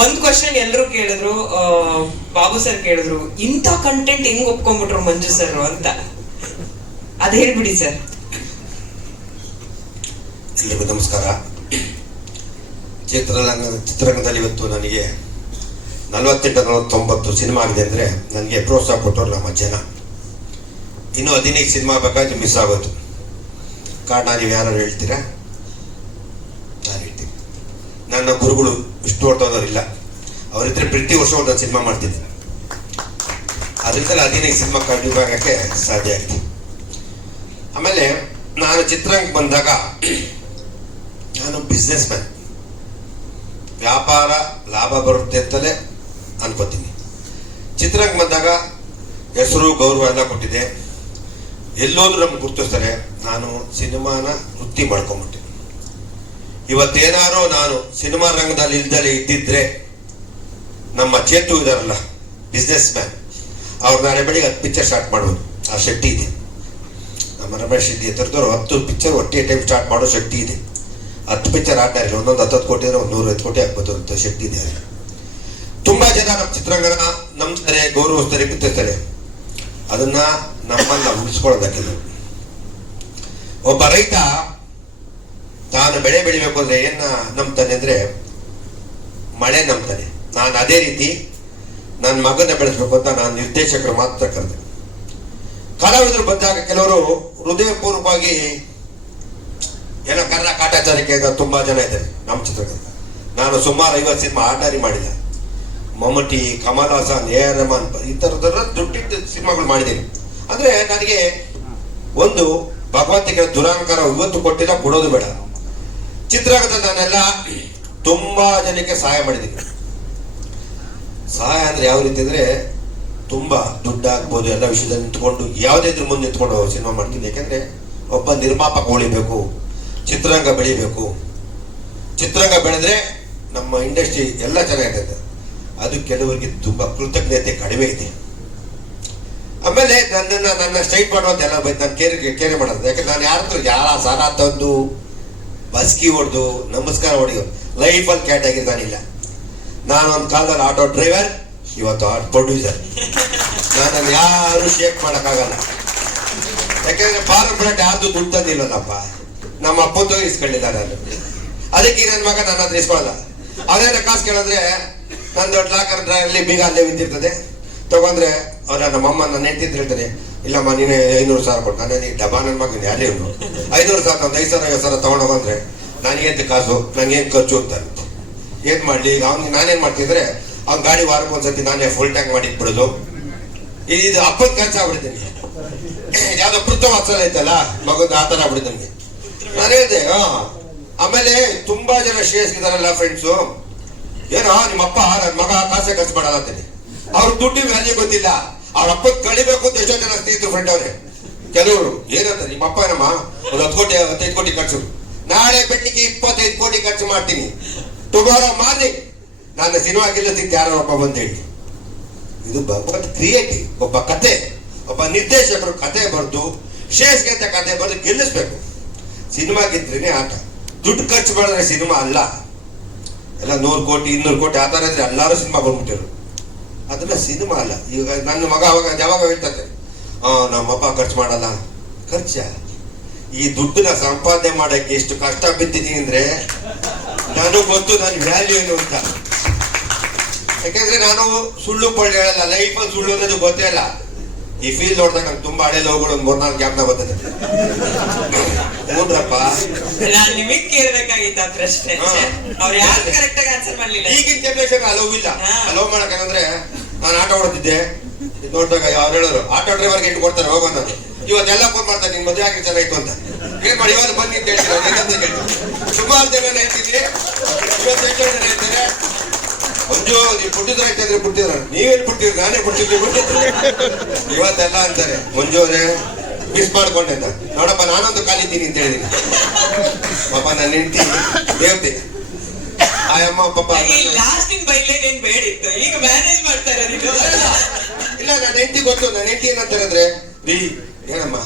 ಒಂದ್ ಕ್ವಶನ್ ಎಲ್ರು ಕೇಳಿದ್ರು ಬಾಬು ಸರ್ ಕೇಳಿದ್ರು, ಇಂಥ ಕಂಟೆಂಟ್ ಹೆಂಗ್ ಒಪ್ಕೊಂಡ್ಬಿಟ್ರು ಮಂಜು ಸರ್ ಅಂತ? ಅದ್ ಹೇಳ್ಬಿಡಿ ಸರ್ ಎಲ್ರಿಗೂ ನಮಸ್ಕಾರ. ಚಿತ್ರರಂಗ, ಚಿತ್ರರಂಗದಲ್ಲಿ ಇವತ್ತು ನನಗೆ ನಲವತ್ತೆಂಟು, ನಲವತ್ತೊಂಬತ್ತು ಸಿನಿಮಾ ಆಗಿದೆ ಅಂದರೆ ನನಗೆ ಪ್ರೋತ್ಸಾಹ ಕೊಟ್ಟರು ನಮ್ಮ ಜನ. ಇನ್ನೂ ಹದಿನೈದು ಸಿನಿಮಾ ಬೇಕಾದ್ರೆ ಮಿಸ್ ಆಗೋದು. ಕಾರಣ ನೀವು ಯಾರು ಹೇಳ್ತೀರಾ? ನನ್ನ ಗುರುಗಳು ವಿಷ್ಣುವರ್ಧನವರಿಲ್ಲ ಅವರಿದ್ರೆ ಪ್ರತಿ ವರ್ಷ ಒಂದೊಂದು ಸಿನಿಮಾ ಮಾಡ್ತಿದ್ದೆ. ಅದರಿಂದಲೇ ಹದಿನೈದು ಸಿನಿಮಾ ಕಂಟಿನ್ಯೂ ಆಗಕ್ಕೆ ಸಾಧ್ಯ ಆಯಿತು ಆಮೇಲೆ ನಾನು ಚಿತ್ರರಂಗಕ್ಕೆ ಬಂದಾಗ ನಾನು ಬಿಸ್ನೆಸ್ ಮ್ಯಾನ್ ವ್ಯಾಪಾರ ಲಾಭ ಬರುತ್ತೆ ಅಂತಲೇ ಅನ್ಕೋತೀನಿ. ಚಿತ್ರರಂಗ ಬಂದಾಗ ಹೆಸರು, ಗೌರವ ಎಲ್ಲ ಕೊಟ್ಟಿದೆ ಎಲ್ಲೋದ್ರೂ ನಮ್ಗೆ ಗುರ್ತಿಸ್ತಾರೆ. ನಾನು ಸಿನಿಮಾನ ವೃತ್ತಿ ಮಾಡ್ಕೊಂಬಿಟ್ಟೆ ಇವತ್ತೇನಾರು ನಾನು ಸಿನಿಮಾ ರಂಗದಲ್ಲಿ ಇಲ್ದಲೇ ಇದ್ದಿದ್ರೆ ನಮ್ಮ ಚೇತು ಇದಾರಲ್ಲ ಬಿಸ್ನೆಸ್ ಮ್ಯಾನ್ ಅವ್ರು ನಾಳೆ ಬೆಳಿಗ್ಗೆ ಹತ್ತು ಪಿಕ್ಚರ್ ಸ್ಟಾರ್ಟ್ ಮಾಡ್ಬೋದು. ಆ ಶಕ್ತಿ ಇದೆ. ನಮ್ಮ ರಮೇಶ್ ಶೆಟ್ಟಿ ಥರದವ್ರು ಹತ್ತು ಪಿಕ್ಚರ್ ಒಟ್ಟಿಗೆ ಟೈಮ್ ಸ್ಟಾರ್ಟ್ ಮಾಡೋ ಶಕ್ತಿ ಇದೆ. ಹತ್ತು ಪಿಕ್ಚರ್ ಆಡ್ತಾ ಇಲ್ಲ ಒಂದೊಂದು ಹತ್ತತ್ತು ಕೋಟಿ ಅಂದ್ರೆ ಒಂದು ಕೋಟಿ ಆಗ್ಬೋದು ಅಂತ ಶಕ್ತಿ ಇದೆ. ತುಂಬಾ ಜನ ನಮ್ಮ ಚಿತ್ರರಂಗನ ನಂಬ್ತಾರೆ, ಗೌರವಿಸ್ತಾರೆ ಬಿತ್ತಿರ್ತಾರೆ ಅದನ್ನ ನಮ್ಮನ್ನ ಉಳಿಸ್ಕೊಳ್ಳೋದಕ್ಕೆ ಒಬ್ಬ ರೈತ ತಾನು ಬೆಳೆ ಬೆಳಿಬೇಕು ಅಂದ್ರೆ ಏನ ನಂಬ್ತಾನೆ ಅಂದ್ರೆ, ಮಳೆ ನಂಬ್ತಾನೆ. ನಾನು ಅದೇ ರೀತಿ ನನ್ನ ಮಗನ ಬೆಳೆಸ್ಬೇಕು ಅಂತ ನಾನು ನಿರ್ದೇಶಕರು ಮಾತ್ರ ಕರೆದೆ. ಕಲಾವಿದರು ಬಂದಾಗ ಕೆಲವರು ಹೃದಯಪೂರ್ವಕವಾಗಿ, ಏನೋ ಕನ್ನಡ ಕಾಟಾಚಾರಕ್ಕೆ ತುಂಬಾ ಜನ ಇದ್ದಾರೆ ನಮ್ಮ ಚಿತ್ರದುರ್ಗ ನಾನು ಸುಮಾರು ಐವತ್ತು ಸಿನಿಮಾ ಆಟಾರಿ ಮಾಡಿದೆ. ಮಮ್ಮಟಿ ಕಮಲ್ ಹಾಸನ್ ಎ ಆರ್ ರಹಮಾನ್, ಈ ಥರದೆಲ್ಲ ದುಡ್ಡಿದ್ದ ಸಿನಿಮಾಗಳು ಮಾಡಿದ್ದೀನಿ. ಅಂದ್ರೆ ನನಗೆ ಒಂದು ಭಗವಂತಿಗೆ ದುರಾಂಕಾರ ಇವತ್ತು ಕೊಟ್ಟಿಲ್ಲ, ಕೊಡೋದು ಬೇಡ. ಚಿತ್ರರಂಗದ ನಾನೆಲ್ಲ ತುಂಬಾ ಜನಕ್ಕೆ ಸಹಾಯ ಮಾಡಿದ್ದೀನಿ ಸಹಾಯ ಅಂದ್ರೆ ಯಾವ ರೀತಿ ಅಂದ್ರೆ ತುಂಬಾ ದುಡ್ಡು ಆಗ್ಬೋದು ಎಲ್ಲ ವಿಷಯದಲ್ಲಿ ನಿಂತ್ಕೊಂಡು, ಯಾವುದೇ ಇದ್ರ ಮುಂದೆ ನಿಂತ್ಕೊಂಡು ಸಿನಿಮಾ ಮಾಡ್ತೀನಿ. ಯಾಕಂದ್ರೆ ಒಬ್ಬ ನಿರ್ಮಾಪಕ ಉಳಿಬೇಕು, ಚಿತ್ರರಂಗ ಬೆಳಿಬೇಕು. ಚಿತ್ರರಂಗ ಬೆಳೆದ್ರೆ ನಮ್ಮ ಇಂಡಸ್ಟ್ರಿ ಎಲ್ಲ ಚೆನ್ನಾಗಿರ್ತದೆ ಅದು ಕೆಲವರಿಗೆ ತುಂಬಾ ಕೃತಜ್ಞತೆ ಕಡಿಮೆ ಇದೆ. ಆಮೇಲೆ ನನ್ನನ್ನ ನನ್ನ ಸ್ಟೈಟ್ ಮಾಡುವಂತ ಎಲ್ಲ ನಾನು ಕೇರ್ ಕೇರೆ ಮಾಡೋದು. ಯಾಕಂದ್ರೆ ನಾನು ಯಾರ ಹತ್ರ ಯಾರ ಸಾಲ ತಂದು ಬಸ್ಕಿ ಹೊಡೆದು ನಮಸ್ಕಾರ ಲೈಫ್ ಲೈಫಲ್ಲಿ ಕ್ಯಾಟ್ ಆಗಿದ್ದಾನಿಲ್ಲ ನಾನು ಒಂದು ಕಾಲದಲ್ಲಿ ಆಟೋ ಡ್ರೈವರ್ ಇವತ್ತು ಪ್ರೊಡ್ಯೂಸರ್ ನಾನು ಯಾರು ಶೇಕ್ ಮಾಡೋಕ್ಕಾಗಲ್ಲ. ಯಾಕಂದ್ರೆ ಬ್ಲಡ್ ಯಾರ್ದು ದುಡ್ಡು ತಂದಿಲ್ಲಲ್ಲಪ್ಪ. ನಮ್ಮ ಅಪ್ಪಂದು ಇಸ್ಕೊಂಡಿದ್ದಾರೆ ನಾನು ಅದಕ್ಕೆ ನನ್ನ ಮಗ ನನ್ನ ಹತ್ರ ಇಸ್ಕೊಳ್ಳಲ್ಲ ಅದೇನ ಕಾಸು ಕೇಳಿದ್ರೆ ದೊಡ್ಡ ಲಾಕರ್ ಅಲ್ಲಿ ಬೀಗ ಅಲ್ಲೇ ಬಿದ್ದಿರ್ತದೆ ತಗೊಂಡ್ರೆ ಅವ್ರ ನಮ್ಮ ಅಮ್ಮ ನನ್ನ ಹೆಂಡತಿ ಇಲ್ಲಮ್ಮ ನೀನೇ ಐನೂರು ಸಾವಿರ ಕೊಟ್ಟು ನಾನು ನೀ ಡಬ್ಬಾ ನನ್ನ ಮಗನ ಯಾರೇ ಇವ್ನು ಐನೂರು ಸಾವಿರ ಒಂದು ಐದು ಸಾವಿರ, ಐವತ್ತು ಸಾವಿರ ತಗೊಂಡೋಗಂದ್ರೆ ನನಗೇಂತ ಕಾಸು ನಂಗೇನು ಖರ್ಚು ಅಂತ ಏನು ಮಾಡ್ಲಿ? ಈಗ ಅವ್ನಿಗೆ ನಾನೇನ್ ಮಾಡ್ತಿದ್ರೆ, ಅವ್ನ ಗಾಡಿ ವಾರಕ್ಕೆ ಒಂದ್ಸತಿ ನಾನೇ ಫುಲ್ ಟ್ಯಾಂಕ್ ಮಾಡಿ ಬಿಡೋದು ಇದು ಅಪ್ಪನ ಖರ್ಚು ಆಗ್ಬಿಡ್ತೀನಿ ಯಾವ್ದೋ ಪೃಥ್ವ ವಾತ್ಸಲ ಐತಲ್ಲ, ಮಗದ ಆ ಥರ ಆಗ್ಬಿಡ್ತೀನಿ ನಾನು ಹೇಳ್ದೆ ಆಮೇಲೆ ತುಂಬಾ ಜನ ಶ್ರೇಯಸ್ ಇದಾರಲ್ಲ ಫ್ರೆಂಡ್ಸು ಏನೋ ನಿಮ್ಮ ಅಪ್ಪ ನನ್ನ ಮಗ ಕಾಸೆ ಖರ್ಚು ಮಾಡಲ್ಲ ಅಂತೀನಿ. ಅವ್ರ ದುಡ್ಡು ವ್ಯಾಲ್ಯೂ ಗೊತ್ತಿಲ್ಲ. ಅವ್ರ ಅಪ್ಪ ಕಳಿಬೇಕು ಅಂತ ಎಷ್ಟೋ ಜನ ಸ್ನೇಹಿತರು ಫ್ರೆಂಡ್ ಅವ್ರೆ. ಕೆಲವರು, ಏನಂತ, ನಿಮ್ಮ ಅಪ್ಪ ಏನಮ್ಮ? ಒಂದು ಹತ್ತು ಕೋಟಿ, ಹತ್ತೈದು ಕೋಟಿ ಖರ್ಚು. ನಾಳೆ ಬೆಟ್ಟಿಗೆ ಇಪ್ಪತ್ತೈದು ಕೋಟಿ ಖರ್ಚು ಮಾಡ್ತೀನಿ. ಟುಮಾರೋ ಮಾರ್ನಿಂಗ್ ನಾನು ಸಿನಿಮಾ ಗೆಲ್ಲದಿದ್ದು ಯಾರೋ ಅಪ್ಪ ಬಂದ ಹೇಳಿ. ಇದು ಭಗವಂತ ಕ್ರಿಯೇಟಿವ್ ಒಬ್ಬ ಕತೆ, ಒಬ್ಬ ನಿರ್ದೇಶಕರು ಕತೆ ಬರೆದು, ಶೇಷ್ಗೆ ಅಂತ ಕತೆ ಬರೆದು ಗೆಲ್ಲಿಸ್ಬೇಕು. ಸಿನಿಮಾ ಗೆದ್ರೇನೆ ಆಟ. ದುಡ್ಡು ಖರ್ಚು ಮಾಡಿದ್ರೆ ಸಿನಿಮಾ ಅಲ್ಲ. ಎಲ್ಲ ನೂರು ಕೋಟಿ, ಇನ್ನೂರು ಕೋಟಿ, ಆ ಥರ ಇದ್ರೆ ಎಲ್ಲರೂ ಸಿನಿಮಾ ಬಂದ್ಬಿಟ್ಟಿರು ಅದನ್ನ ಸಿನಿಮಾ ಅಲ್ಲ. ಈಗ ನನ್ನ ಮಗ ಅವಾಗ ಯಾವಾಗ ಹೇಳ್ತಾರೆ ನಮ್ಮಪ್ಪ ಖರ್ಚು ಮಾಡಲ್ಲ. ಖರ್ಚ? ಈ ದುಡ್ಡನ್ನ ಸಂಪಾದನೆ ಮಾಡಕ್ಕೆ ಎಷ್ಟು ಕಷ್ಟ ಬಿದ್ದಿದ್ದೀನಿ ಅಂದ್ರೆ ನಾನು ಗೊತ್ತು ನನ್ನ ವ್ಯಾಲ್ಯೂ ಏನು ಅಂತ. ಯಾಕಂದ್ರೆ ನಾನು ಸುಳ್ಳು ಪಡೆಯಲ್ಲ ಲೈಫಲ್ಲಿ ಸುಳ್ಳು ಅನ್ನೋದು ಗೊತ್ತೇ ಇಲ್ಲ ಈ ಫೀಲ್ಡ್ ನೋಡಿದಾಗ ನಂಗೆ ತುಂಬಾ ಹಳೆ ಲೋಗಳು ಒಂದು ಮೂರ್ನಾಲ್ಕು ಗ್ಯಾಪ್ನ ಬರ್ತದೆ. ಹ್ಞೂನ್ರಪ್ಪ ನಾನು ನಿಮಗ್ ಕೇಳ್ಬೇಕಾಗಿತ್ತ ಆ ಪ್ರಶ್ನೆ. ಅವ್ರು ಯಾರು ಕರೆಕ್ಟ್ ಆಗಿ ಆನ್ಸರ್ ಮಾಡ್ಲಿಲ್ಲ? ಈಗಿನ ಜನರೇಷನ್ ಅಲೋವ್ ಇಲ್ಲ. ಅಲೋ ಅಲೋವ್ ಮಾಡಕ್ಕಂದ್ರೆ ನಾನು ಆಟೋ ಓಡುತ್ತಿದ್ದೆ. ನೋಡಿದಾಗ ಅವ್ರು ಹೇಳೋರು ಆಟೋ ಡ್ರೈವರ್ಗೆ ಇಟ್ಟು ಕೊಡ್ತಾರೆ ಹೋಗೋಣ ನಾನು ಇವತ್ತೆಲ್ಲ ಫೋನ್ ಮಾಡ್ತಾರೆ ನಿನ್ ಮದುವೆ ಆಗಿ ಚೆನ್ನಾಗಿತ್ತು ಅಂತ. ಏನ್ ಮಾಡಿ ಇವತ್ತು ಏನಂತ ಕೇಳ್ತಾರೆ ಸುಮಾರು ಜನ ಹೇಳ್ತಿದ್ರಿ ಇವತ್ತು ಎಷ್ಟು ಜನ ಹೇಳ್ತಾರೆ ಮಂಜು ನೀವು ಪುಟ್ಟಿದ್ರೆ ಇಟ್ಟಿದ್ರೆ ಪುಟ್ಟಿದ್ರ. ನೀವೇನ್ ಪುಟ್ಟಿದ್ರಿ? ನಾನೇ ಪುಟ್ಟಿದ್ದೆ. ಇವತ್ತೆಲ್ಲ ಅಂತಾರೆ. ಮಂಜು ಅವರೇ ಮಿಸ್ ಮಾಡ್ಕೊಂಡೆ ಅಂತ. ನೋಡಪ್ಪ ನಾನೊಂದು ಕಾಲಿದ್ದೀನಿ ಅಂತ ಹೇಳಿದೀನಿ ಪಾಪ ನನ್ನ ಹೆಂಡತಿ ದೇವತೆ ಆಯಮ್ಮ ಪಾಪ ಲಾಸ್ಟ್ ಇನ್ ಬೈಲೇಟ್ ಏನ್ ಬೇಡಿತ್ತು ಈಗ ಮ್ಯಾನೇಜ್ ಮಾಡ್ತಾರೆ ಇಲ್ಲ ನನ್ನ ಹೆಂಡತಿ ಗೊತ್ತು. ನನ್ನ ಹೆಂಡತಿ ಏನಂತಾರೆ ಅಂದ್ರೆ ರೀ ಏನಮ್ಮ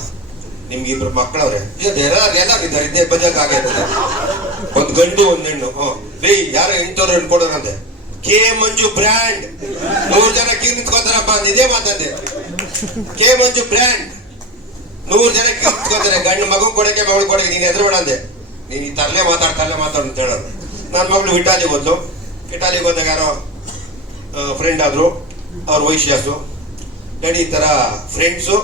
ನಿಮ್ಗೆ ಇಬ್ರು ಮಕ್ಕಳವ್ರೆ ಎಲ್ಲ ಎಲ್ಲ ಇದ್ದಾರೆ. ಇದ್ದೇ ಬಜಾಕ್ ಆಗೈತೆ ಒಂದ್ ಗಂಡು ಒಂದ್ ಹೆಣ್ಣು. ಹ್ಞೂ ರೀ ಯಾರೋ ಎಂಟೋರು ಹೆಣ್ಣು ಕೊಡೋರಂತೆ ಕೆ ಮಂಜು ಬ್ರ್ಯಾಂಡ್. ನೂರು ಜನ ಕ್ಯೂ ನಿಂತ್ಕೋತಾರಪ್ಪ ಇದೇ ಮಾತಂದೆ ಕೆ ಮಂಜು ಬ್ರ್ಯಾಂಡ್. ನೂರು ಜನ ಕ್ಯೂ ನಿಂತ್ಕೋತಾರೆ. ಗಂಡು ಮಗು ಕೊಡಕ್ಕೆ, ಮಗಳು ಕೊಡಕ್ಕೆ, ನೀನು ಎದುರು ಬಿಡಂದೆ ನೀನ್ ಈ ತರಲೆ ಮಾತಾಡ್, ತರಲೆ ಮಾತಾಡು ಅಂತ ಹೇಳೋದು. ನನ್ನ ಮಗಳು ಇಟಾಲಿಗೆ ಹೋದ್ಲು ಇಟಾಲಿಗೆ ಹೋದಾಗ ಯಾರೋ ಫ್ರೆಂಡ್ ಆದ್ರು. ಅವ್ರ ವೈಶ್ಯಾಸು. ಡ್ಯಾಡಿ, ಈ ಥರ ಫ್ರೆಂಡ್ಸು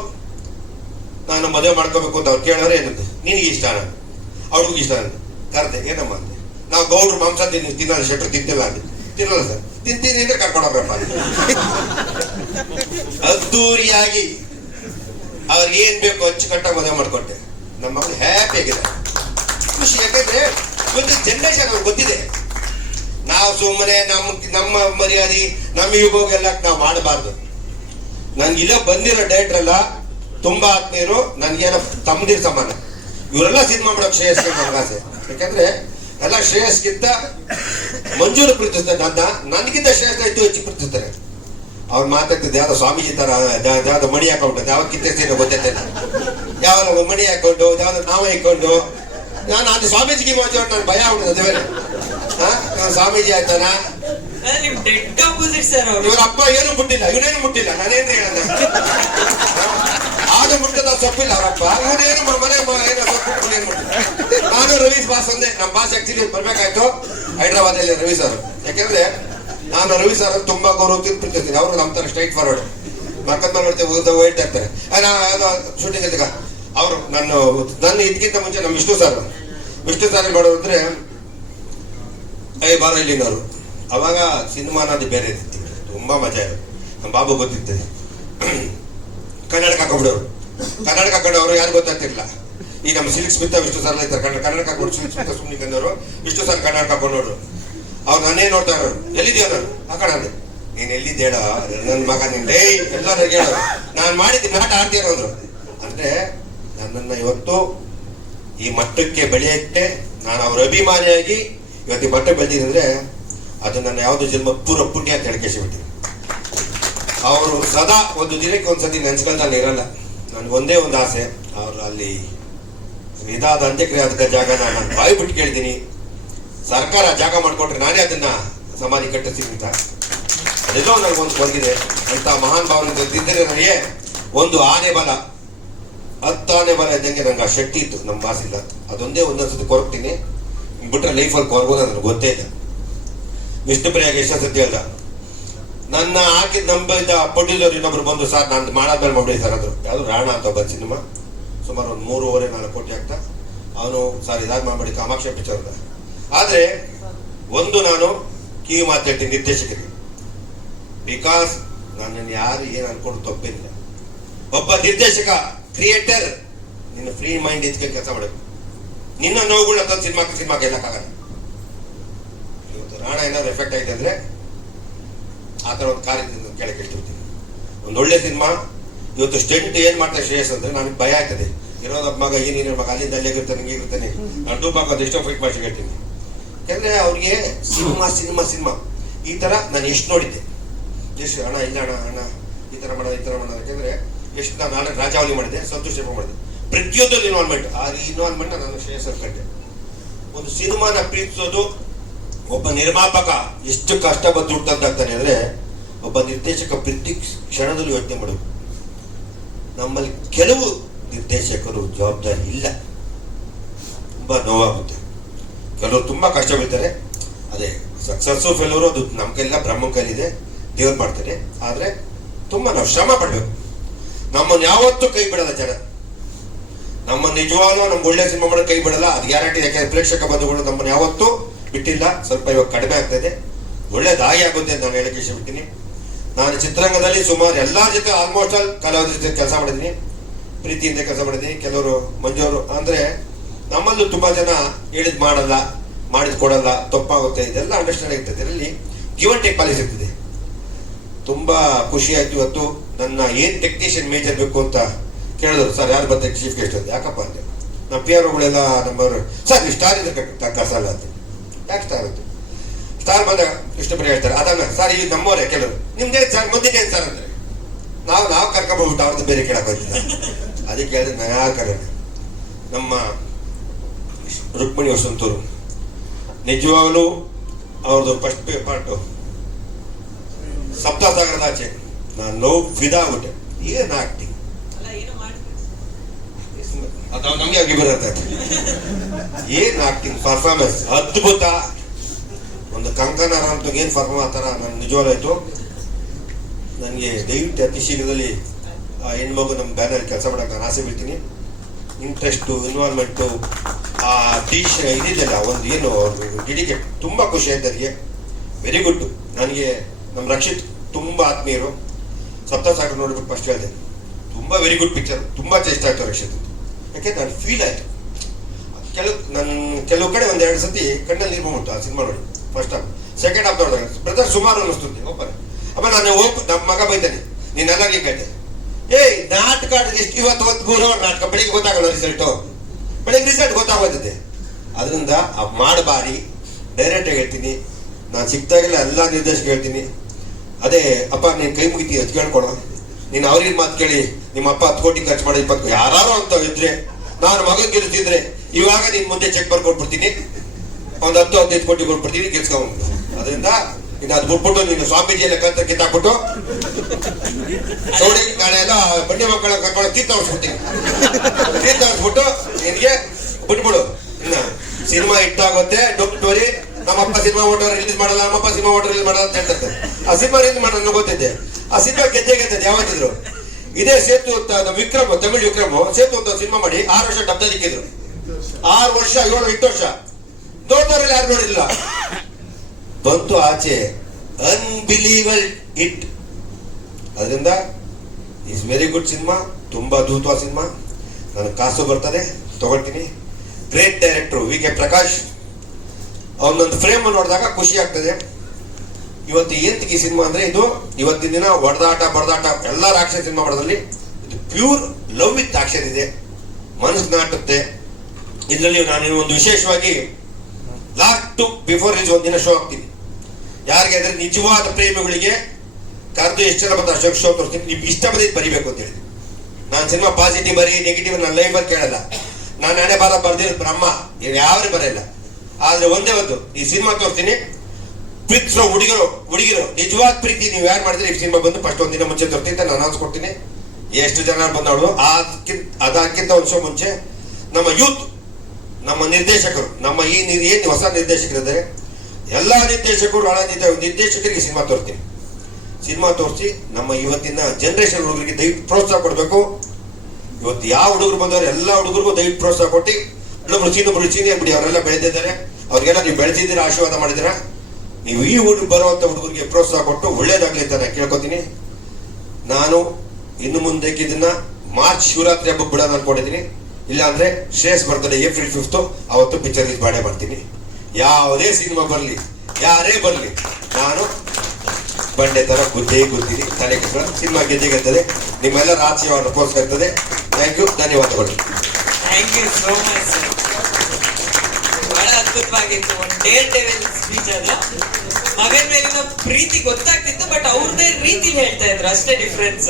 ನಾನು ಮದುವೆ ಮಾಡ್ಕೋಬೇಕು ಅಂತ ಅವ್ರು ಕೇಳೋರೆ ಏನಂತೆ? ನಿನಗೆ ಇಷ್ಟ ಅವ್ರಿಗೂ ಇಷ್ಟ ಅಂತ ಕರೆದೆ ಏನಮ್ಮ? ನಾವು ಗೌಡ್ರು ಮಾಂಸ ತಿನ್ನ ತಿನ್ನಲ್ಲ, ಶೆಟ್ರು ತಿಂತಿಲ್ಲ ಅಂದೆ. ತಿನ್ನಲ್ಲ ಸರ್. ತಿಂತೀನಿ ಅಂದ್ರೆ ಕರ್ಕೊಂಡು ಹೋಗ್ರಪ್ಪ ಅಂದೆ. ಅದ್ದೂರಿಯಾಗಿ ಅವ್ರಿಗೆ ಏನ್ ಬೇಕು ಅಚ್ಚುಕಟ್ಟಾಗಿ ಮದುವೆ ಮಾಡ್ಕೊಟ್ಟೆ. ನಮ್ಮ ಮಗಳು ಹ್ಯಾಪಿ ಆಗಿದೆ. ಖುಷಿ, ಯಾಕಂದ್ರೆ ಒಂದು ಜನರೇಷನ್ ಅವ್ರಿಗೆ ಗೊತ್ತಿದೆ. ನಾವು ಸುಮ್ಮನೆ ನಮ್ಮ ನಮ್ಮ ಮರ್ಯಾದೆ, ನಮ್ಮ ಯುಗೋಗೆಲ್ಲ ನಾವು ಮಾಡಬಾರ್ದು. ನನ್ಗೆ ಇಲ್ಲ ಬಂದಿರೋ ಡೈರೆಕ್ಟರ್ ಎಲ್ಲ ತುಂಬಾ ಆತ್ಮೀಯರು ನನ್ಗೇನೋ ತಮ್ಮದಿರ್ ಸಮಾನ. ಇವರೆಲ್ಲ ಸಿನಿಮಾ ಮಾಡೋಕೆ ಶ್ರೇಯಸ್ ಆಸೆ. ಯಾಕಂದ್ರೆ ಎಲ್ಲ ಶ್ರೇಯಸ್ಗಿಂತ ಮಂಜೂರು ಪ್ರೀತಿಸ್ತಾರೆ. ನನ್ನ ನನಗಿಂತ ಶ್ರೇಯಸ್ ಹೆಚ್ಚು ಹೆಚ್ಚು ಪ್ರೀತಿಸ್ತಾರೆ. ಅವ್ರು ಮಾತಾಡ್ತಿದ್ದೆ ಯಾವ್ದೋ ಸ್ವಾಮೀಜಿ ತರ ಯಾವ ಯಾವ್ದೋ ಮಣಿ ಅಕೌಂಟ್ ಯಾವ ಕಿತ್ತೇನೋ ಗೊತ್ತೈತೆ ಯಾವ ಮಣಿ ಹಾಕೊಂಡು ಯಾವ್ದು ನಾವ ಇಕೊಂಡು ನಾನು ಅದು ಸ್ವಾಮೀಜಿಗೆ ಮಾತಾಡ ನಾನು ಭಯ ಆಗ್ಬಿಡುತ್ತೆ ಅದೇ ಬೇರೆ. ನಾನು ಸ್ವಾಮೀಜಿ ಆಯ್ತಾನ? ಇವ್ರ ಅಪ್ಪ ಏನು ಮುಟ್ಟಿಲ್ಲ ಇವನೇನು ಮುಟ್ಟಿಲ್ಲ. ನಾನೇನು ಹೇಳಲ್ಲ ಆಗ ಮುಟ್ಟದ ಸೊಪ್ಪಿಲ್ಲ ಅವರಪ್ಪ ಮ- ಮನೆ ಏನೋ ಸೊಪ್ಪು ಮುಟ್ಕೊಂಡು ನಾನು ರವೀಶ್ ಬಾಸ್ ಅಂದೆ. ನಮ್ಮ ಬಾಸ್ ಆಕ್ಚುಲಿ ಬರ್ಬೇಕಾಯ್ತು. ಹೈದ್ರಾಬಾದ್ ಅಲ್ಲಿ ರವಿ ಸರ್ ಯಾಕಂದ್ರೆ ನಾನು ರವಿ ಸರ್ ತುಂಬಾ ಗೌರವ ತಿರ್ಪಿರ್ತೀನಿ ಅವರು ನಮ್ಮ ತರ ಸ್ಟ್ರೈಟ್ ಫಾರ್ವರ್ಡ್ ಮರ್ಕತ್ ಮೇಲೆ ನೋಡ್ತೇವೆ ವೈಟ್ ಆಗ್ತಾರೆ. ಶೂಟಿಂಗ್ ಇದ್ದಾಗ ಅವರು ನನ್ನ ನನ್ನ ಇದಕ್ಕಿಂತ ಮುಂಚೆ ನಮ್ಮ ವಿಷ್ಣು ಸರ್ ವಿಷ್ಣು ಸರ್ ಮಾಡೋರು ಅಂದ್ರೆ ಐ ಬಾರ ಇಲ್ಲಿನವರು. ಅವಾಗ ಸಿನಿಮಾ ಅನ್ನೋದು ಬೇರೆ ಇರ್ತಿತ್ತು. ತುಂಬಾ ಮಜಾ ಇದೆ ನಮ್ಮ ಬಾಬು ಗೊತ್ತಿತ್ತು. ಕನ್ನಡಕ್ಕೆ ಹಾಕೊಂಡ್ಬಿಡೋರು. ಕನ್ನಡಕ ಕಂಡವರು ಯಾರು ಗೊತ್ತಾಗ್ತಿರ್ಲಿಲ್ಲ. ಈ ನಮ್ಮ ಸಿಲ್ಕ್ ಸ್ಮಿತ ವಿಷ್ಣು ಸರ್ ಇದ್ದಾರೆ. ಕನ್ನಡ ಕೊಡು ಸಿಲ್ಕ್ ಸ್ಮಿತ ಸುಮ್ಮನೆ ಕಂದವರು ವಿಷ್ಣು ಸರ್ ಕರ್ನಾಟಕ ಕೊಂಡವರು ಅವ್ರು ನನ್ನೇ ನೋಡ್ತಾ ಇರೋರು? ಎಲ್ಲಿದೆಯೋ ನಾನು ಕಡೆ ಅಂದೆ ನೀನ್ ಎಲ್ಲಿದ್ದೇಡ ನನ್ನ ಮಗ ನಿನ್ ಲೇ ಎಲ್ಲ ಹೇಳೋರು ನಾನು ಮಾಡಿದ್ದೀನಿ ನಾಟ ಆಡ್ತೀರೋ ಅಂದ್ರು ಅಂದ್ರೆ ನನ್ನನ್ನ ಇವತ್ತು ಈ ಮಟ್ಟಕ್ಕೆ ಬೆಳೆಯಕ್ಕೆ ನಾನು ಅವ್ರ ಅಭಿಮಾನಿಯಾಗಿ ಇವತ್ತು ಈ ಮಟ್ಟ ಬೆಳೆದಿದ್ರೆ ಅದು ನನ್ನ ಯಾವ್ದು ಜನ್ಮ ಪೂರ ಪುಣ್ಯ ಅಂತ ಹೇಳ್ಕೇಸಿಬಿಟ್ಟಿನಿ ಅವರು ಸದಾ ಒಂದು ದಿನಕ್ಕೆ ಒಂದ್ಸತಿ ನೆನ್ಸ್ಕೊಂಡಲ್ಲಿ ಇರಲ್ಲ. ನನ್ಗೆ ಒಂದೇ ಆಸೆ. ಅವ್ರು ಅಲ್ಲಿ ಇದಾದ ಅಂತ್ಯಕ್ರಿಯೆ ಅದಕ್ಕೆ ಜಾಗನ ನಾನು ಬಾಯಿ ಬಿಟ್ಟು ಕೇಳ್ತೀನಿ ಸರ್ಕಾರ ಜಾಗ ಮಾಡಿಕೊಟ್ರೆ ನಾನೇ ಅದನ್ನ ಸಮಾಧಿ ಕಟ್ಟಿಸ್ತೀನಿ ಅಂತ. ಅದೆಲ್ಲೋ ಒಂದು ಬಂದಿದೆ ಅಂತ ಮಹಾನ್ ಭಾವನೆ ತಿದ್ದರೆ ನನಗೆ ಒಂದು ಆನೆ ಬಲ. ಹತ್ತು ಆನೆ ಬಲ ಇದ್ದಂಗೆ ನಂಗೆ ಆ ಶಕ್ತಿ ಇತ್ತು, ನಮ್ಮ ಬಾಸ್ ಅದೊಂದೇ ಅದೊಂದೇ ಒಂದೊಂದ್ಸತಿ ಕೊರಗ್ತೀನಿ. ಬಿಟ್ರೆ ಲೈಫಲ್ಲಿ ಕೊರಗೋದು ನನಗೆ ಗೊತ್ತೇ ಇಲ್ಲ. ವಿಷ್ಣುಪ್ರಿಯಾಗಿ ಎಷ್ಟು ಸತಿ ಹೇಳ್ದ ನನ್ನ ಹಾಕಿದ ನಂಬಿದ ಪ್ರೊಡ್ಯೂಸರ್ ಇನ್ನೊಬ್ರು ಬಂದು, ಸರ್, ನಾನು ಮಾಡಾದ್ಮೇಲೆ ಮಾಡಿ ಸರ್, ಅಂದ್ರು. ಯಾವುದು? ರಾಣ ಅಂತ ಒಬ್ಬ ಸಿನಿಮಾ. ಸುಮಾರು ಒಂದು ಮೂರುವರೆ, ನಾಲ್ಕು ಕೋಟಿ ಆಗ್ತಾ. ಅವನು, ಸರ್, ಇದಾದ ಮಾಡಿ ಕಾಮಾಕ್ಷ ಪಿಕ್ಚರ್ ಅಂತ. ಆದ್ರೆ, ಒಂದು ನಾನು ಕಿವಿ ಮಾತಾಡ್ತೀನಿ ನಿರ್ದೇಶಕರಿಗೆ ಬಿಕಾಸ್ ನನ್ನನ್ನು ಯಾರು ಏನು ಅನ್ಕೊಂಡು ತಪ್ಪಿಲ್ಲ. ಒಬ್ಬ ನಿರ್ದೇಶಕ ಕ್ರಿಯೇಟರ್ ನಿನ್ನ ಫ್ರೀ ಮೈಂಡ್ ಇದ್ಕೆ ಕೆಲಸ ಮಾಡಬೇಕು ನಿನ್ನ ನೋವುಗಳನ್ನ ತಂದು ಸಿನಿಮಾಕ್ಕೆ ಸಿನಿಮಾಕ್ಕೆ ಹೇಳಕ್ಕಾಗಲ್ಲ ಇವತ್ತು ರಾಣ ಏನಾದ್ರು ಎಫೆಕ್ಟ್ ಆಗಿದೆ ಅಂದ್ರೆ ಆ ಥರ ಒಂದು ಕಾರ್ಯದಿಂದ ಕೆಳಗೆ ಇಟ್ಟಿರ್ತೀನಿ. ಒಂದು ಒಳ್ಳೆ ಸಿನಿಮಾ, ಇವತ್ತು ಸ್ಟೆಂಟ್ ಏನ್ ಮಾಡ್ತಾರೆ ಶ್ರೇಯಸ್ ಅಂದ್ರೆ ನನಗೆ ಭಯ ಆಗ್ತದೆ. ಇರೋದಪ್ಪ ಮಗ ಏನೇನು ಮಗ, ಅಲ್ಲಿಂದ ಅಲ್ಲಿಗಿರ್ತಾನೆ ಹಿಂಗೆ ಇರ್ತಾನೆ ನಾನು ಟೂ ಮಗ ಎಷ್ಟೋ ಫೈಟ್ ಮಾಡಿ ಹೇಳ್ತೀನಿ. ಯಾಕಂದ್ರೆ ಅವ್ರಿಗೆ ಸಿನಿಮಾ ಸಿನಿಮಾ ಸಿನಿಮಾ. ಈ ತರ ನಾನು ಎಷ್ಟು ನೋಡಿದ್ದೆ. ಎಷ್ಟು ಹಣ ಇಲ್ಲ ಹಣ ಹಣ ಈ ತರ ಮಾಡೋದು, ಈ ತರ ಮಾಡೋದು. ಯಾಕಂದ್ರೆ ಎಷ್ಟು ನಾನು ನಾಳೆ ರಾಜಾವಳಿ ಮಾಡಿದೆ ಸಂತೋಷ ಮಾಡಿದೆ ಪ್ರತಿಯೊಂದು ಇನ್ವಾಲ್ವ್ಮೆಂಟ್ ಆ ಇನ್ವಾಲ್ವ್ಮೆಂಟ್ ನಾನು ಶ್ರೇಯಸ್ ಕಂಡೆ ಒಂದು ಸಿನಿಮಾನ ಪ್ರೀತಿಸೋದು ಒಬ್ಬ ನಿರ್ಮಾಪಕ ಎಷ್ಟು ಕಷ್ಟ ಕಷ್ಟಪಟ್ಟು ದುಡ್ಡಂತಾಗ್ತಾನೆ ಅಂದ್ರೆ ಒಬ್ಬ ನಿರ್ದೇಶಕ ಪ್ರತಿ ಕ್ಷಣದಲ್ಲಿ ಯೋಚನೆ ಮಾಡಬೇಕು. ನಮ್ಮಲ್ಲಿ ಕೆಲವು ನಿರ್ದೇಶಕರು ಜವಾಬ್ದಾರಿ ಇಲ್ಲ. ತುಂಬಾ ನೋವಾಗುತ್ತೆ. ಕೆಲವರು ತುಂಬಾ ಕಷ್ಟ ಬೀಳ್ತಾರೆ ಅದೇ ಸಕ್ಸಸ್ಸು ಫೇಲ್ಯೂರು ಅದು ನಮ್ಮ ಕೈಲಿಲ್ಲ ಬ್ರಹ್ಮ ಕೈಲಿದೆ ದೇವ್ರು ಮಾಡ್ತಾರೆ. ಆದ್ರೆ ತುಂಬಾ ನಾವು ಶ್ರಮ ಪಡ್ಬೇಕು. ನಮ್ಮನ್ನು ಯಾವತ್ತೂ ಕೈ ಬಿಡಲ್ಲ ಜನ. ನಮ್ಮ ನಿಜವಾಗ್ಲೂ ನಮ್ಗೆ ಒಳ್ಳೆ ಸಿನಿಮಾ ಮಾಡೋದು ಕೈ ಬಿಡಲ್ಲ. ಅದು ಗ್ಯಾರಂಟಿ ಯಾಕೆಂದ್ರೆ ಪ್ರೇಕ್ಷಕ ಬಂಧುಗಳು ನಮ್ಮನ್ನು ಯಾವತ್ತೂ ಬಿಟ್ಟಿಲ್ಲ ಸ್ವಲ್ಪ ಇವಾಗ ಕಡಿಮೆ ಆಗ್ತದೆ. ಒಳ್ಳೆ ದಾಯಿ ಆಗುತ್ತೆ ಅಂತ ನಾನು ಹೇಳಕ್ಕೆ ಇಷ್ಟಪಡ್ತೀನಿ. ನಾನು ಚಿತ್ರರಂಗದಲ್ಲಿ ಸುಮಾರು ಎಲ್ಲಾರ ಜೊತೆ ಆಲ್ಮೋಸ್ಟ್ ಆಲ್ ಕಲಾವಿದರ ಜೊತೆ ಕೆಲಸ ಮಾಡಿದ್ದೀನಿ. ಪ್ರೀತಿಯಿಂದ ಕೆಲಸ ಮಾಡಿದ್ದೀನಿ. ಕೆಲವರು ಮಂಜೂರು ಅಂದ್ರೆ ನಮ್ಮಲ್ಲೂ ತುಂಬಾ ಜನ ಹೇಳಿದ್ ಮಾಡಲ್ಲ, ಮಾಡಿದ್ ಕೊಡಲ್ಲ, ತಪ್ಪಾಗುತ್ತೆ. ಇದೆಲ್ಲ ಅಂಡರ್ಸ್ಟ್ಯಾಂಡ್ ಆಗ್ತದೆ ಇದರಲ್ಲಿ ಗಿವ್ ಅಂಡ್ ಟೇಕ್ ಪಾಲಿಸಿ ಇರ್ತದೆ. ತುಂಬಾ ಖುಷಿ ಆಯ್ತು ಇವತ್ತು. ನನ್ನ ಏನ್ ಟೆಕ್ನಿಷಿಯನ್ ಮೇಜರ್ ಬೇಕು ಅಂತ ಕೇಳಿದ್ರು ಸರ್, ಯಾರು ಬರ್ತಾರೆ ಚೀಫ್ ಗೆಸ್ಟ್ ಅಂತ? ಯಾಕಪ್ಪ ಅಂತ. ನಮ್ಮ ಪಿ ಆರ್ ಗಳೆಲ್ಲ ನಂಬರ್ ಸರ್ ಇಷ್ಟ ಇದ್ರೆ ಕರ್ಸಲ್ಲ ಅಂತ. ಯಾಕೆ ಸ್ಟಾರ್ ಅಂತ ಸ್ಟಾರ್ ಬಂದಾಗ ಕೃಷ್ಣಪ್ರಿಯ ಹೇಳ್ತಾರೆ ಅದನ್ನ ಸರ್ ಈಗ ನಮ್ಮವರೇ ಕೆಲವರು. ನಿಮ್ದೇ ಸರ್ ಏನ್ ಸರ್ ಅಂದ್ರೆ? ನಾವು ನಾವು ಕರ್ಕೊಂಡ್ಬಿಟ್ಟು ಅವ್ರದ್ದು ಬೇರೆ ಕೇಳಕ್ ಹೋಗಿಲ್ಲ. ಅದಕ್ಕೆ ಹೇಳಿದ್ರೆ ನಾನು ಯಾರು ನಮ್ಮ ರುಕ್ಮಿಣಿ ವಸಂತೂರು. ನಿಜವಾಗ್ಲೂ ಅವ್ರದ್ದು ಫಸ್ಟ್ ಪಾರ್ಟ್. ಸಪ್ತಾಸಾಗರದ ಆಚೆ. ನಾನು ನೋವು ಫಿದಾ ಆಗ್ಬಿಟ್ಟೆ. ಏನು ಆಕ್ಟಿಂಗ್ ಅಲ್ಲ ಏನೋ ಮಾಡಿದ್ರು ಅದು ನಮಗೆ ಆಗಿ ಬರುತ್ತೆ. ಏನ್ ಆಗ್ತೀನಿ ಪರ್ಫಾರ್ಮೆನ್ಸ್ ಅದ್ಭುತ. ಒಂದು ಕಂಕನ ಅಂತ ಏನ್ ಪರ್ಫಾರ್ಮ್ ಆ ಥರ ನನ್ಗೆ ನಿಜವಾಗ್ಲಾಯ್ತು. ನನಗೆ ದಯವಿಟ್ಟು ಅತಿ ಶೀಘ್ರದಲ್ಲಿ ಆ ಹೆಣ್ಮಗು ನಮ್ಮ ಬ್ಯಾನರ್ ಕೆಲಸ ಮಾಡಕ್ಕೆ ನಾನು ಆಸೆ ಬೀಳ್ತೀನಿ. ಇಂಟ್ರೆಸ್ಟು ಇನ್ವಾಲ್ವ್ಮೆಂಟು ಆ ಟೀಶ್ ಇದಿದೆಯಲ್ಲ ಒಂದು ಏನು ಡಿಡಿಕೇಟ್ ತುಂಬ ಖುಷಿ ಆಯ್ತು ನನಗೆ ವೆರಿ ಗುಡ್ ನನಗೆ ನಮ್ಮ ರಕ್ಷಿತ್ ತುಂಬ ಆತ್ಮೀಯರು. ಸಪ್ತಸಾಗರ ನೋಡ್ಬಿಟ್ಟು ಫಸ್ಟ್ ಹೇಳಿದೆ. ತುಂಬ ವೆರಿ ಗುಡ್ ಪಿಕ್ಚರ್ ತುಂಬ ಇಷ್ಟ ಆಯ್ತು ರಕ್ಷಿತ್. ಯಾಕೆ ನಾನು ಫೀಲ್ ಆಯ್ತು. ಕೆಲವು ನನ್ನ ಕೆಲವು ಕಡೆ ಒಂದೆರಡು ಸತಿ ಕಣ್ಣಲ್ಲಿ ನೀರು ಬಂದ್ಬಿಟ್ಟು ಆ ಸಿನಿಮಾ ನೋಡಿ ಫಸ್ಟ್ ಹಾಫ್ ಸೆಕೆಂಡ್ ಹಾಫ್ ನೋಡಿದಾಗ ಬ್ರದರ್ ಸುಮಾರು ಅನ್ನಿಸ್ತದೆ ಓಪನ್ ಅಪ್ಪ ನಾನು ಹೋಗ್ ನಮ್ಮ ಮಗ ಬೈತಾನೆ ನೀನು ಅಲ್ಲಾಗಿ ಕೇಳ್ತೆ ಏಯ್ ನಾಟಕ ಎಷ್ಟು ಇವತ್ತು ಹೊತ್ತು ಮೂರು ನಾಟಕ, ಬೆಳಿಗ್ಗೆ ಗೊತ್ತಾಗಲ್ಲ ರಿಸಲ್ಟು ಬೆಳಿಗ್ಗೆ ರಿಸಲ್ಟ್ ಗೊತ್ತಾಗೋದಿದೆ ಅದರಿಂದ ಮಾಡಬಾರಿ ಡೈರೆಕ್ಟ್ ಆಗಿ ಹೇಳ್ತೀನಿ. ನಾನು ಸಿಕ್ತಾಗೆಲ್ಲ ಎಲ್ಲ ನಿರ್ದೇಶಕ ಹೇಳ್ತೀನಿ. ಅದೇ, ಅಪ್ಪ, ನೀನು ಕೈ ಮುಗಿತಿ ಅದು ಕೇಳ್ಕೊಳ ನೀನು ಅವ್ರಿಗೆ ಮಾತು ಕೇಳಿ. ನಿಮ್ಮ ಅಪ್ಪ ಹತ್ತು ಕೋಟಿ ಖರ್ಚು ಮಾಡಿ ಇಪ್ಪತ್ತು ಯಾರು ಅಂತ ಇದ್ರೆ ನಾನು ಮಗನ್ ಗೆಲ್ತಿದ್ರೆ ಇವಾಗ ನಿನ್ ಮುಂದೆ ಚೆಕ್ ಬರ್ಕೊಟ್ಬಿಡ್ತೀನಿ ಒಂದ್ ಹತ್ತು, ಹದಿನೈದು ಕೋಟಿ ಕೊಟ್ಬಿಡ್ತೀನಿ ಗೆಲ್ಸ್ಕೊಂಡು ಅದರಿಂದ ಇನ್ನು ಅದು ಬಿಟ್ಬಿಟ್ಟು ನೀನು ಸ್ವಾಮೀಜಿ ಕಲ್ತ ಕಿತ್ತಾಕ್ಬಿಟ್ಟು ಸೌಡಿ ನಾಳೆ ಎಲ್ಲ ಬಂಡಿ ಮಕ್ಕಳ ಕರ್ಕೊಂಡು ತೀರ್ಥ ಹೊಡ್ಸ್ಬಿಡ್ತೀನಿ ತೀರ್ಥ ನಿನ್ಗೆ ಬಿಟ್ಬಿಡು. ಇನ್ನ ಸಿನಿಮಾ ಹಿಟ್ಟಾಗುತ್ತೆ ಆಗುತ್ತೆ ಸ್ಟೋರಿ ನಮ್ಮಪ್ಪ ಸಿನಿಮಾ ಓಟರ್ ರಿಲೀಸ್ ಮಾಡಲ್ಲ, ನಮ್ಮಪ್ಪ ಸಿನಿಮಾ ಓಟರ್ ರಿಲೀಸ್ ಮಾಡಲ್ಲ ಅಂತ ಹೇಳ್ತಾರೆ. ಆ ಸಿನಿಮಾ ರಿಲೀಸ್ ಮಾಡೋದು ಗೊತ್ತಿದ್ದೆ ಆ ಸಿನಿಮಾ ಗೆದ್ದೆ ಗೆದ್ದೆ ಯಾವತ್ತಿದ್ರು ಇದೇ ಸೇತು ಅಂತ ನಮ್ಮ ವಿಕ್ರಮ್, ತಮಿಳ್ ವಿಕ್ರಮ್ ಸೇತು ಅಂತ ಸಿನಿಮಾ ಮಾಡಿ ಆರು ವರ್ಷ ಡಬ್ ಇಕ್ಕಿದ್ರು. ಆರು ವರ್ಷ, ಏಳು ಎಂಟು ವರ್ಷ. ನೋಡ್ದವ್ರಲ್ಲಿ ಯಾರು ನೋಡಿಲ್ಲ. ಬಂತು ಆಚೆ. ಅನ್ಬಿಲೀವಲ್ ಇಟ್ ಅದರಿಂದ ಇಸ್ ವೆರಿ ಗುಡ್ ಸಿನಿಮಾ ತುಂಬಾ ದೂತ್ವ ಸಿನಿಮಾ ನನಗೆ ಕಾಸು ಬರ್ತದೆ, ತಗೊಳ್ತೀನಿ. Great director V K Prakash. ಅವನೊಂದು ಫ್ರೇಮ್ ನೋಡಿದಾಗ ಖುಷಿ ಆಗ್ತದೆ. ಇವತ್ತು ಈ ಸಿನಿಮಾ ಅಂದ್ರೆ ಇದು? ಇವತ್ತಿನ ದಿನ ಹೊಡೆದಾಟ ಬಡದಾಟ ಎಲ್ಲ ಆಕ್ಷನ್ ಸಿನಿಮಾ ಮಾಡೋದ್ರಲ್ಲಿ ಇದು ಪ್ಯೂರ್ ಲವ್ ವಿತ್ ಆಕ್ಷನ್ ಇದೆ. ಮನಸ್ಸು ನಾಟುತ್ತೆ. ಇದರಲ್ಲಿ ನಾನು ಒಂದು ವಿಶೇಷವಾಗಿ ಲಾಸ್ಟ್ ಟು ಬಿಫೋರ್ ರಿಲೀಸ್ ಒಂದಿನ ಶೋ ಆಗ್ತೀನಿ ಯಾರಿಗೆ ಅಂದ್ರೆ ನಿಜವಾದ ಪ್ರೇಮಿಗಳಿಗೆ ಕರೆದು ಎಷ್ಟು ಜನ ಬಂದ ಅಶೋಕ್ ಶೋ ತೋರಿಸ್ತೀನಿ. ನೀವು ಇಷ್ಟ ಬಂದಿದ್ದು ಬರಿಬೇಕು ಅಂತ ಹೇಳಿ ನಾನು ಸಿನಿಮಾ ಪಾಸಿಟಿವ್ ಬರಿ ನೆಗೆಟಿವ್ ನನ್ನ ಲೈಫಲ್ಲಿ ಕೇಳಲ್ಲ. ನಾನು ನಾನೇ ಬಾರ ಬರ್ದಿರೋ ಬ್ರಹ್ಮ. ಇವ್ ಯಾರು ಬರೆಯಲ್ಲ ಆದ್ರೆ ಒಂದೇ ಒಂದು, ಈ ಸಿನಿಮಾ ತೋರಿಸ್ತೀನಿ. ಪ್ರೀತಿಸೋ ಹುಡುಗರು, ಹುಡುಗಿರು ನಿಜವಾದ ಪ್ರೀತಿ, ನೀವು ಯಾರು ಮಾಡಿದ್ರೆ ಈ ಸಿನಿಮಾ ಬಂದು ಫಸ್ಟ್ ಒಂದಿನ ಮುಂಚೆ ದೊರೆತಿಂತ ನಾನು ಅನ್ಸ್ ಕೊಡ್ತೀನಿ. ಎಷ್ಟು ಜನ ಬಂದವಳು? ಅದಕ್ಕಿಂತ ಅದಕ್ಕಿಂತ ವರ್ಷ ಮುಂಚೆ ನಮ್ಮ ಯೂತ್ ನಮ್ಮ ನಿರ್ದೇಶಕರು, ನಮ್ಮ ಈ ಏನು ಹೊಸ ನಿರ್ದೇಶಕರಿದ್ದಾರೆ, ಎಲ್ಲ ನಿರ್ದೇಶಕರು, ಹಳ ನಿರ್ದೇಶಕರಿಗೆ ಸಿನಿಮಾ ತೋರಿಸ್ತೀನಿ ಸಿನಿಮಾ ತೋರಿಸಿ ನಮ್ಮ ಇವತ್ತಿನ ಜನರೇಷನ್ ಹುಡುಗರಿಗೆ ದಯವಿಟ್ಟು ಪ್ರೋತ್ಸಾಹ ಕೊಡಬೇಕು. ಇವತ್ತು ಯಾವ ಹುಡುಗರು ಬಂದವರು, ಎಲ್ಲ ಹುಡುಗರಿಗೂ ದಯವಿಟ್ಟು ಪ್ರೋತ್ಸಾಹ ಕೊಟ್ಟು, ಇನ್ನೊಬ್ರು ರುಚಿನ ರುಚಿನೇ ಬಿಡಿ, ಅವರೆಲ್ಲ ಬೆಳೆದಿದ್ದಾರೆ. ಅವ್ರಿಗೆಲ್ಲ ನೀವು ಬೆಳೆದಿದ್ದೀರಾ, ಆಶೀರ್ವಾದ ಮಾಡಿದ್ದೀರಾ? ನೀವು ಈ ಊರಿಗೆ ಬರುವಂತ ಹುಡುಗರಿಗೆ ಪ್ರೋತ್ಸಾಹ ಕೊಟ್ಟು ಒಳ್ಳೇದಾಗ್ಲಿ ಅಂತ ನಾನು ಕೇಳ್ಕೊತೀನಿ. ನಾನು ಇನ್ನು ಮುಂದಕ್ಕೆ ಇದನ್ನ ಮಾರ್ಚ್ ಶಿವರಾತ್ರಿ ಹಬ್ಬ ಬಿಡೋಣ ಅನ್ಕೊಂಡಿದ್ದೀನಿ. ಇಲ್ಲಾಂದ್ರೆ ಶ್ರೇಯಸ್ ಬರ್ತದೆ ಏಪ್ರಿಲ್ ಫಿಫ್ತ್ ಅವತ್ತು ಪಿಕ್ಚರ್ ಬಾಡೆ ಮಾಡ್ತೀನಿ. ಯಾವುದೇ ಸಿನಿಮಾ ಬರಲಿ, ಯಾರೇ ಬರಲಿ, ನಾನು ಬಂಡೆ ತರ ಗುದ್ದೇ ಗುದ್ದೀನಿ. ತಲೆ ಕಟ್ಟ ಸಿನಿಮಾ ಗೆದ್ದೆ ಗೆದ್ದದೆ ನಿಮ್ಮೆಲ್ಲರ ಆಶೀರ್ವಾದ ಇರ್ತದೆ ಥ್ಯಾಂಕ್ ಯು ಧನ್ಯವಾದಗಳು. ಥ್ಯಾಂಕ್ ಯು ಸೋ ಮಚ್ ಅದ್ಭುತವಾಗಿತ್ತು ಒಂದು ಹೇಳ್ತೇವೆ ಸ್ಪೀಚ್ ಅದು ಮಗನ ಮೇಲಿನ ಪ್ರೀತಿ ಗೊತ್ತಾಗ್ತಿತ್ತು ಬಟ್ ಅವ್ರದೇ ರೀತಿ ಹೇಳ್ತಾ ಇದ್ರು ಅಷ್ಟೇ ಡಿಫ್ರೆನ್ಸ್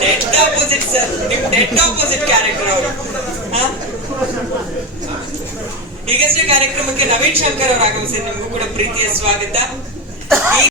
ಡೆಡ್ ಆಪೋಸಿಟ್ ಸರ್ ನಿಮ್ ಡೆಡ್ ಆಪೋಸಿಟ್ ಕ್ಯಾರೆಕ್ಟರ್ ಅವರು. ಈಗಷ್ಟೇ ಕಾರ್ಯಕ್ರಮಕ್ಕೆ ನವೀನ್ ಶಂಕರ್ ಅವರು ಆಗಮಿಸಿದ್ರು ನಿಮಗೂ ಕೂಡ ಪ್ರೀತಿಯ ಸ್ವಾಗತ.